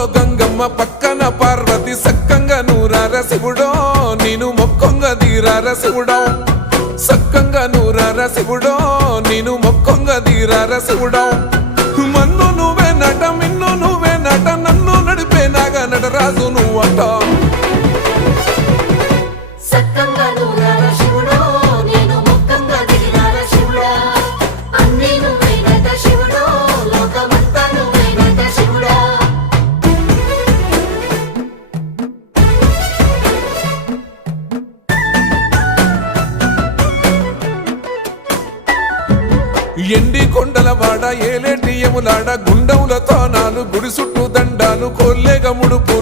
ముద్దులో గంగమ్మ పక్కన పార్వతి సక్కంగా నూరార శివుడో నేను మొక్కొంగ దీరార శివుడో. సక్కంగా నూరార శివుడో నేను మొక్కొంగ దీరార శివుడో. మన్ను నువ్వే నట మిన్ను నువ్వే నట నన్ను నడిపే నాగ నటరాజు నువ్వు అంటా ఎండి కొండల వాడ ఏలేటి ఎములాడ గుండములతో నాలు గుడి చుట్టూ దండాలు కొల్లేగ ముడుపు